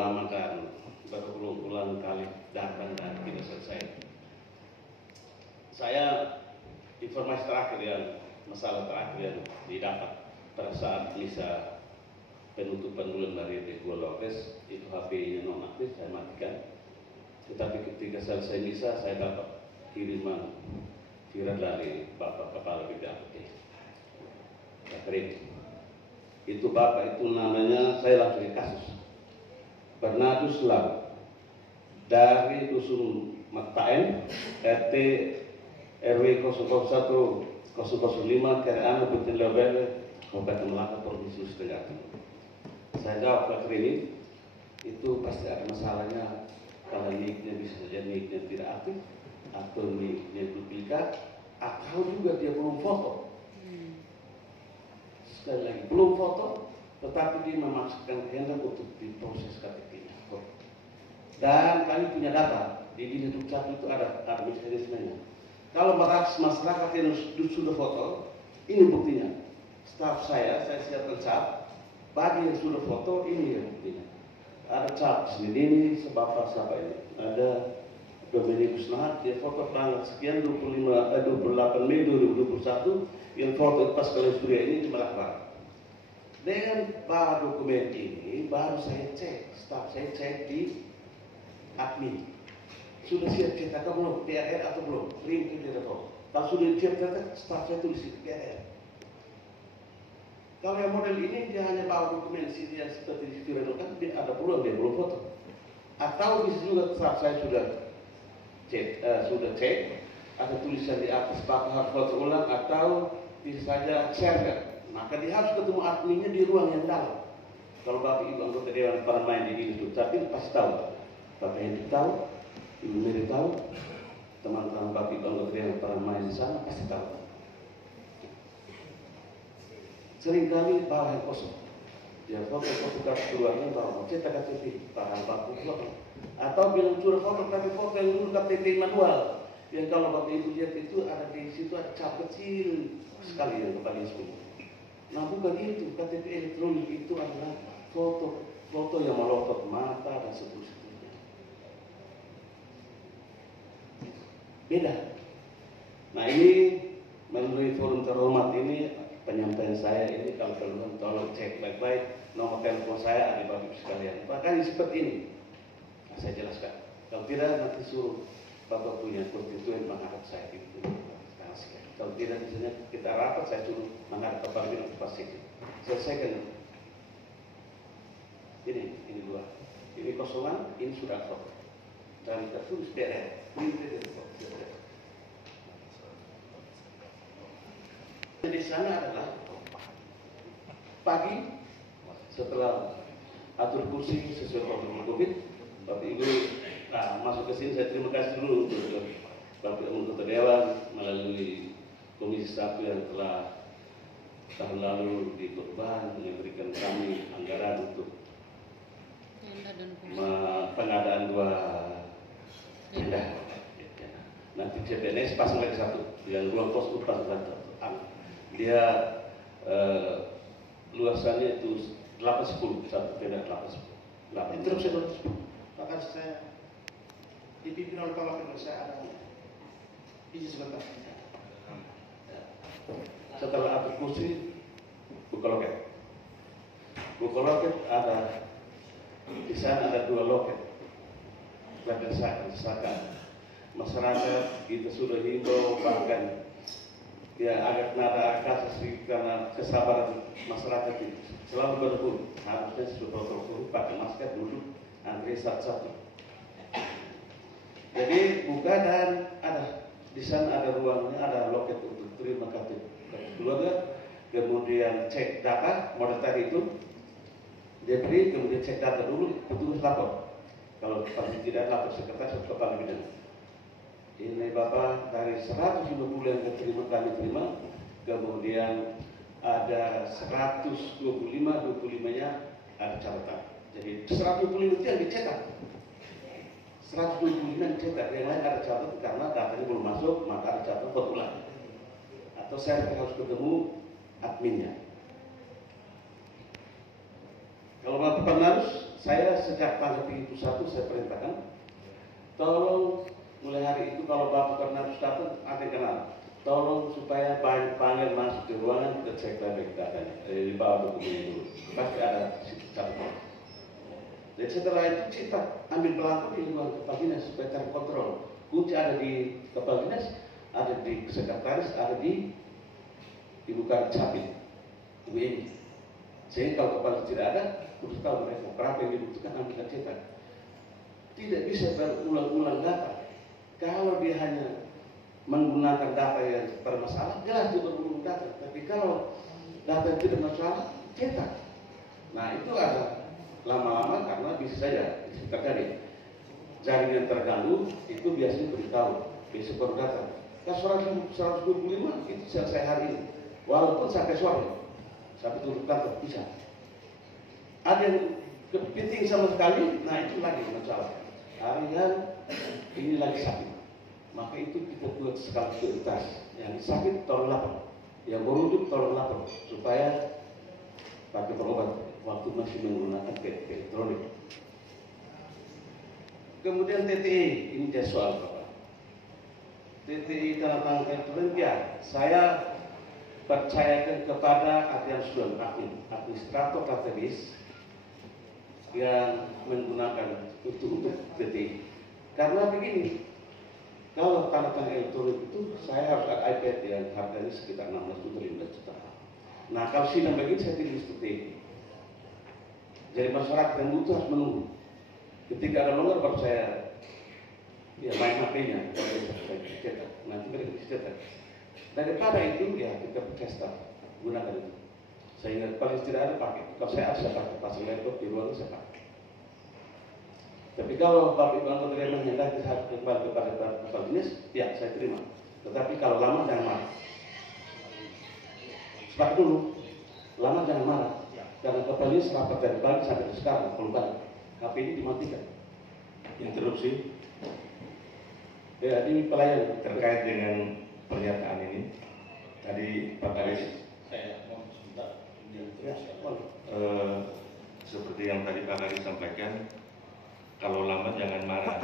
lama dan berulang-ulang kali datang dan tidak selesai. Saya informasi terakhir yang masalah terakhir yang didapat pada saat misa penutupan bulan dari Dua Lopez itu HP-nya nonaktif, saya matikan. Tetapi ketika selesai misa saya dapat kiriman viral dari Bapak Kepala BPAPT. Itu Bapak itu namanya, saya langsung ke kasus Bernardus Lau dari Dusun Maktaen RT RW 001 005 Kereana Butin Lebele Kabupaten Melaka Provinsi Sulawesi Tenggara. Saya jawab ke klinik itu pasti ada masalahnya kalau mic-nya bisa saja mic-nya tidak aktif atau mic-nya duplikat atau juga dia belum foto. Sekali lagi belum foto, tetapi dia memasukkan kehendak untuk diproses KTP-nya. Dan kami punya data di Dinas Dukcapil itu ada mekanismenya. Kalau masyarakat yang sudah foto, ini buktinya. Staf saya siapkan cap. Bagi yang sudah foto, ini yang buktinya. Ada cap sini sebab siapa ini? Ada Dominikus Nahat, dia foto tanggal sekian 28 Mei 2021. Yang foto pas kalian surya ini di Malakbar. Dengan bawa dokumen ini, baru saya cek, staf saya cek di admin. Sudah siap cetak belum? TRR atau belum? Link itu tidak tahu. Kalau sudah siap cetak, staf saya tulis di TRR. Kalau yang model ini dia hanya bawa dokumen sini yang seperti di situ kan dia ada peluang dia belum foto. Atau bisa juga staf saya sudah cek, ada tulisan di atas Bapak harus foto ulang atau bisa saja share. Maka dia harus ketemu adminnya di ruang yang dalam. Kalau Bapak Ibu anggota Dewan para main di Dinas Dukcapil pasti tahu. Bapak Hendy tahu, Ibu Mary tahu, teman-teman Bapak Ibu anggota Dewan para main di sana pasti tahu. Seringkali bawah yang kosong. Dia foto kartu keluarnya bawa cetak KTP, barang baku foto. Atau bilang curah foto tapi foto yang dulu KTP manual. Yang kalau Bapak Ibu lihat itu ada di situ ada cap kecil sekali yang kepala semua. Nah bukan itu, KTP elektronik itu adalah foto yang melotot mata dan seterusnya. Beda. Nah ini melalui forum terhormat ini penyampaian saya ini kalau perlu tolong cek baik-baik nomor telepon saya ada Bapak Ibu sekalian. Bahkan seperti ini, nah, saya jelaskan. Kalau tidak nanti suruh Bapak punya konstituen menghadap saya itu. Kalau tidak misalnya kita rapat saya suruh menghadap Bapak Ibu pasti selesaikan. Ini dua. Ini kosongan, ini sudah foto. Dan kita tulis DR. Di sana adalah pagi setelah atur kursi sesuai protokol COVID, Bapak Ibu masuk ke sini. Saya terima kasih dulu untuk Bapak Ibu Anggota Dewan melalui Komisi 1 yang telah tahun lalu dikorban memberikan kami anggaran untuk pengadaan 2 tenda. Nanti CPNS pasang lagi 1, yang ruang pos itu pasang 1. Dia luasannya itu 810, 1 tenda 810. Interupsi dulu, bahkan saya dipimpin oleh Pak Wakil saya ada izin sebentar. Setelah atur kursi, buka loket. Buka loket ada di sana ada 2 loket. Berdasarkan masyarakat kita sudah himbau bahkan ya agar nada kasus karena kesabaran masyarakat itu selalu berburu harusnya sudah protokol pakai masker duduk antri satu-satu. Jadi buka dan ada di sana ada ruangnya, ada loket untuk terima KTP keluarga, kemudian cek data model tadi itu dia beri, kemudian cek data dulu, petugas lapor. Kalau pasti tidak lapor sekretaris atau kepala bidang. Ini Bapak dari 150 yang kami terima, kemudian ada 125, 25-nya ada catatan. Jadi 125 itu yang dicetak. 125 yang dicetak, yang lain ada catatan karena datanya belum masuk, maka ada catatan berulang. Atau saya harus ketemu adminnya. Kalau Bapak Bernardus, saya sejak tanggal 31 saya perintahkan, tolong mulai hari itu kalau Bapak Kornelus datang, ada yang kenal. Tolong supaya panggil masuk ke ruangan, kita cek lagi datanya, di bawah dokumen dulu. Pasti ada situ catatan. Jadi setelah itu kita ambil belangko di luar kepala dinas supaya terkontrol. Kunci ada di kepala dinas, ada di sekretaris, ada di Ibu Capit, Ibu Emi. Sehingga kalau kepala tidak ada, harus tahu mereka berapa yang dibutuhkan, ambil cetak. Tidak bisa berulang-ulang data. Kalau dia hanya menggunakan data yang bermasalah, jelas dia berulang data. Tapi kalau data yang tidak bermasalah, cetak. Nah itu ada lama-lama karena bisa saja terjadi jaringan terganggu, itu biasanya beritahu besok baru datang. Kasus 125 itu selesai hari ini, walaupun sampai sore, sampai tutup kantor bisa. Ada yang kepiting sama sekali, nah itu lagi masalah. Harian ini lagi sakit, maka itu kita buat skala prioritas. Yang sakit tolong lapor, yang merujuk tolong lapor, supaya pakai berobat waktu masih menggunakan elektronik. Kemudian TTI, ini dia soal Bapak. TTI tanda tangan elektronik ya, saya percayakan kepada Adrian Sudan, administrator database yang menggunakan untuk TTI. Karena begini, kalau tanda tangan elektronik itu saya harus ada iPad yang harganya sekitar 16 juta 15 juta. Nah kalau sidang begini saya tidak seperti itu. Jadi masyarakat yang butuh harus menunggu. Ketika ada longgar baru saya main HP-nya, saya cetak. Nanti mereka bisa cetak. Daripada itu ya kita pakai staff gunakan itu. Sehingga paling tidak ada pakai. Kalau saya harus pakai pasang laptop di ruangan saya pakai. Tapi kalau Bapak Ibu anggota dewan menghendaki kembali kepada kepala dinas, ya saya terima. Tetapi kalau lama jangan marah. Sepakat dulu, lama jangan marah. Karena kepala dinas rapat dari pagi sampai sekarang belum balik. HP ini dimatikan. Interupsi. Ya, ini pelayan Terkait dengan pernyataan ini, tadi Pak Karis saya mau sebentar. seperti yang tadi Pak Karis sampaikan, kalau lambat jangan marah.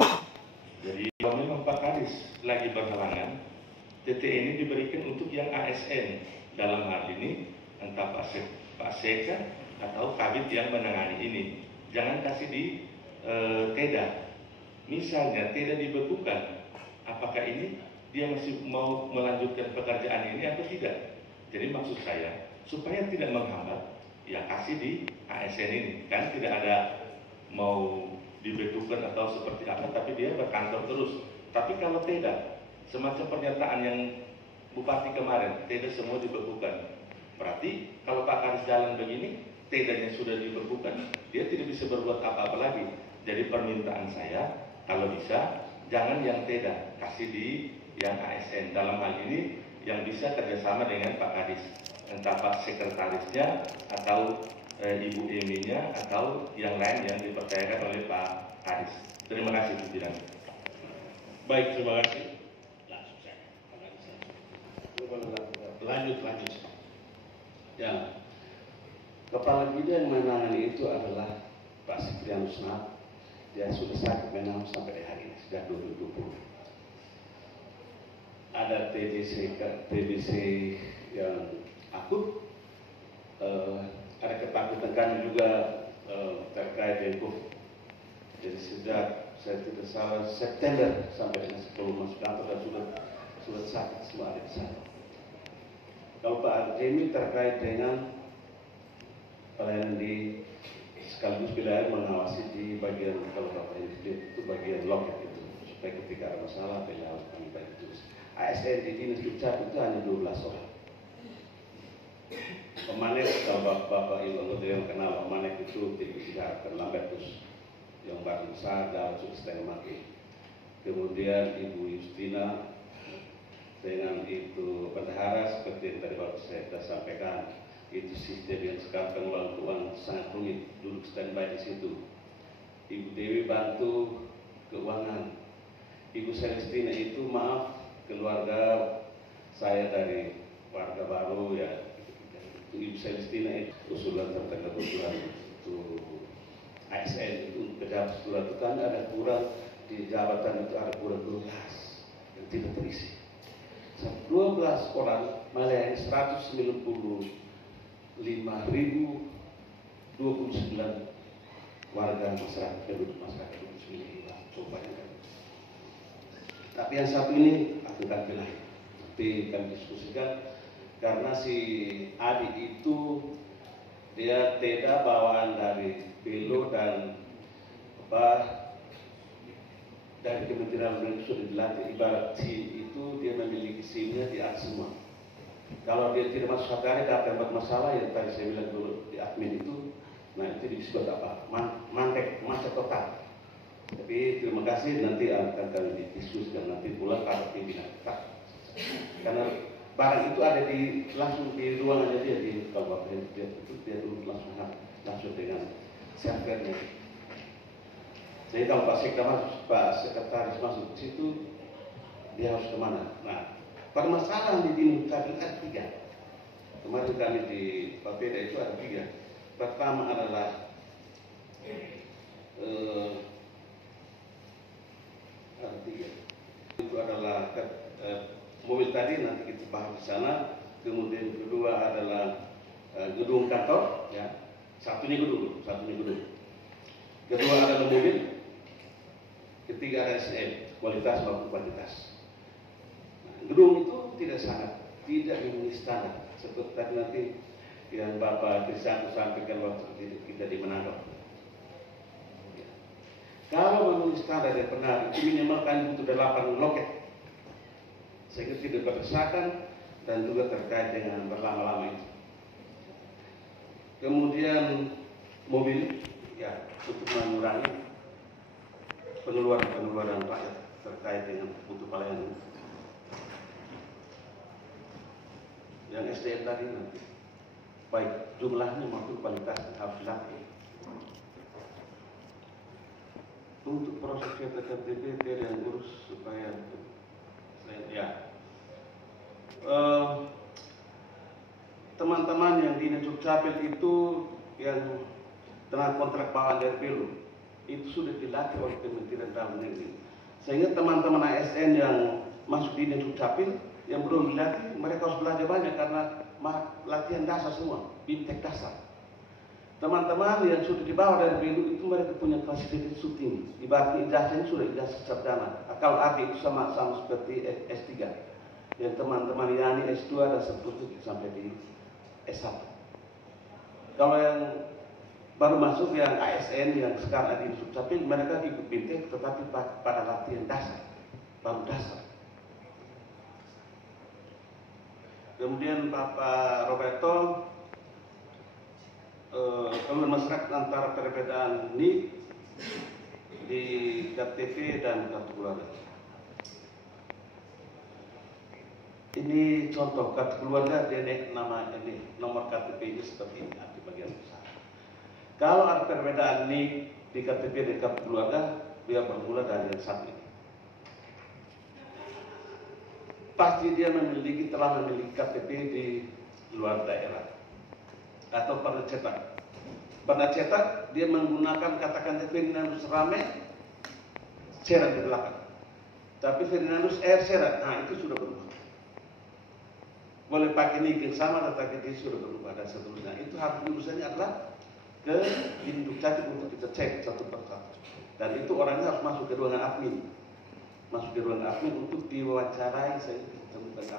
Jadi kalau memang Pak Karis lagi berhalangan, TT ini diberikan untuk yang ASN, dalam hal ini entah Pak Seka atau Kabit yang menangani ini. Jangan kasih di TEDA. Misalnya TEDA dibekukan, apakah ini dia masih mau melanjutkan pekerjaan ini atau tidak? Jadi maksud saya supaya tidak menghambat, ya kasih di ASN ini. Kan tidak ada mau dibekukan atau seperti apa, tapi dia berkantor terus. Tapi kalau TEDA, semacam pernyataan yang Bupati kemarin, TEDA semua dibekukan. Berarti kalau Pak Karis jalan begini, TEDA-nya sudah dibekukan, dia tidak bisa berbuat apa-apa lagi. Jadi permintaan saya, kalau bisa jangan yang TEDA, kasih di yang ASN. Dalam hal ini yang bisa kerjasama dengan Pak Kadis, entah Pak Sekretarisnya atau Ibu Eminya atau yang lain yang dipercayakan oleh Pak Kadis. Terima kasih pimpinan. Baik, terima kasih. Langsung saya. Lanjut. Ya, kepala bidang menangani itu adalah Pak Siprianus Nat. Dia sudah sakit memang sampai hari ini, sejak 2020. Ada TBC yang akut, ada ketakutan kami juga terkait dengan COVID. Jadi sejak saya tidak salah September sampai dengan sebelum masuk kantor dan sudah sakit semua ada di sana. Kalau Pak Arjemi terkait dengan pelayanan di sekaligus wilayah mengawasi di bagian, kalau Bapak itu bagian loket itu, supaya ketika ada masalah beliau kami bagi terus. ASN di Dinas Dukcapil itu hanya 12 orang. Pemanek, kalau Bapak Ibu anggota yang kenal pemanek itu tidak terlambat terus yang baru besar dan sudah setengah mati. Kemudian Ibu Justina dengan itu bendahara seperti yang tadi Bapak saya sampaikan, itu sistem yang sekarang pengelolaan keuangan sangat rumit, duduk standby di situ. Ibu Dewi bantu keuangan. Ibu Celestina itu maaf keluarga saya dari warga baru ya. Ibu Celestina itu usulan tentang kebutuhan itu ASN itu pejabat struktural itu kan ada kurang di jabatan itu ada kurang 12 yang tidak terisi. 12 orang melayani 195.029 warga masyarakat penduduk masyarakat itu. Coba ya. Tapi yang satu ini aku akan pilih. Nanti kami diskusikan karena si Adi itu dia tidak bawaan dari Belo dan dari Kementerian Luar Negeri sudah dilatih. Ibarat SIM itu dia memiliki SIM-nya di atas semua. Kalau dia tidak masuk satu hari dapat masalah yang tadi saya bilang dulu di admin itu, nah itu disebut apa? Mantek, macet total. Tapi terima kasih, nanti akan kami diskusikan nanti pulang kalau pimpinan tetap. Karena barang itu ada langsung di ruangannya dia di kabupaten dia duduk langsung dengan servernya. Jadi kalau Pak Sekretaris masuk ke situ, dia harus kemana? Nah, permasalahan di Dinut Capil ada 3. Kemarin kami di Papeda itu ada 3. Pertama adalah ada 3. Itu adalah mobil tadi nanti kita bahas di sana. Kemudian kedua adalah gedung kantor, ya. Satunya gedung. Kedua adalah mobil. Ketiga ada SDM, kualitas maupun kuantitas. Nah, gedung itu tidak memenuhi standar. Seperti tadi nanti yang Bapak Trisakti sampaikan waktu kita di Manado. Ya. Kalau memenuhi standar yang benar, itu minimal kan butuh 8 loket. Sehingga tidak berdesakan dan juga terkait dengan berlama-lama itu. Kemudian mobil, ya, untuk mengurangi pengeluaran rakyat terkait dengan mutu pelayanan. Yang SDM tadi nanti, baik jumlahnya maupun kualitasnya harus dilatih. Untuk proses KTP yang urus supaya ya teman-teman yang di Dinut Capil itu yang telah kontrak bawaan dari Belo itu sudah dilatih oleh Kementerian Dalam Negeri, sehingga teman-teman ASN yang masuk di Dinut Capil yang belum dilatih, mereka harus belajar banyak karena latihan dasar semua, bintek dasar. Teman-teman yang sudah dibawa dari Belo itu mereka punya fasilitas syuting, ibaratnya ijazahnya sudah ijazah sarjana. Kalau AD itu sama seperti S3, yang teman-teman Yani S2 dan seterusnya sampai di S1. Kalau yang baru masuk yang ASN yang sekarang ada di Dinut Capil, mereka ikut bintek tetapi pada latihan dasar, baru dasar. Kemudian Bapak Roberto, kalau masyarakat antara perbedaan NIK di KTP dan kartu keluarga. Ini contoh kartu keluarga, dia nama ini nomor KTP-nya seperti ini di bagian besar. Kalau ada perbedaan NIK di KTP dan kartu keluarga, dia bermula dari yang satu ini. Pasti dia telah memiliki KTP di luar daerah atau pernah cetak. Pernah cetak, dia menggunakan katakan Ferdinandus Rame Serat di belakang. Tapi Ferdinandus Serat, nah itu sudah berubah. Boleh pakai NIK yang sama, tetapi dia sudah berubah dan seterusnya. Itu harus urusannya adalah ke Dinut Capil untuk kita cek satu persatu. Dan itu orangnya harus masuk ke ruangan admin. Untuk diwawancarai sehingga ditemukan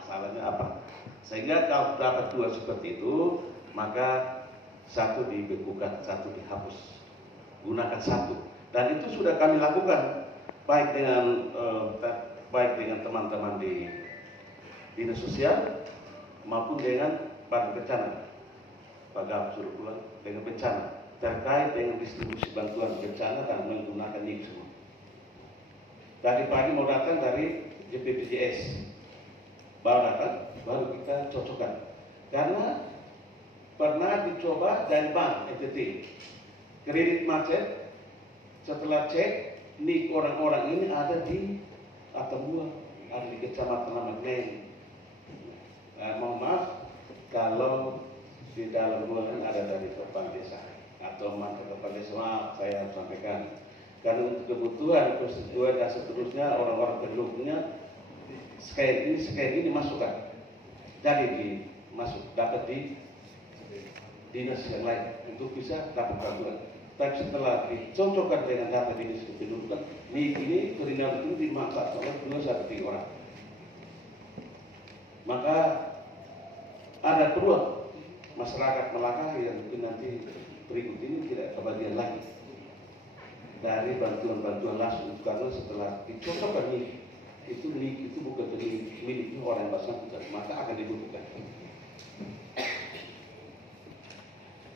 masalahnya apa. Sehingga kalau dapat 2 seperti itu, maka 1 dibekukan, 1 dihapus. Gunakan 1. Dan itu sudah kami lakukan baik dengan teman-teman di Dinas Sosial maupun dengan Badan Bencana. Pak Gap suruh pulang dengan bencana terkait dengan distribusi bantuan bencana dan menggunakan NIK semua. Tadi pagi mau datang dari JPBJS, baru kita cocokkan. Karena pernah dicoba dari bank NTT, kredit macet, setelah cek NIK orang-orang ini ada di Atambua, ada di Kecamatan Lamagleng. Mohon maaf kalau di dalam ruangan ada dari kepala desa atau kepada semua saya sampaikan. Karena untuk kebutuhan prosedur dan seterusnya orang-orang penduduknya sekali ini dimasukkan, jadi dapat di dinas yang lain untuk bisa dapat bantuan. Tapi setelah dicocokkan dengan data dinas kependudukan, ini kriminal itu dimanfaatkan oleh 2-3 orang. Maka ada peluang masyarakat Melaka yang mungkin nanti berikut ini tidak kebagian lagi dari bantuan-bantuan langsung, karena setelah dicocokkan itu bukan milik orang yang bersangkutan, maka akan dibutuhkan.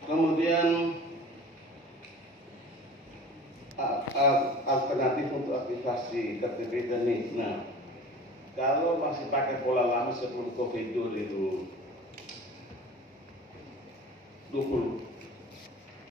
Kemudian alternatif untuk aktivasi KTP dan NIK. Nah, kalau masih pakai pola lama sebelum COVID 2020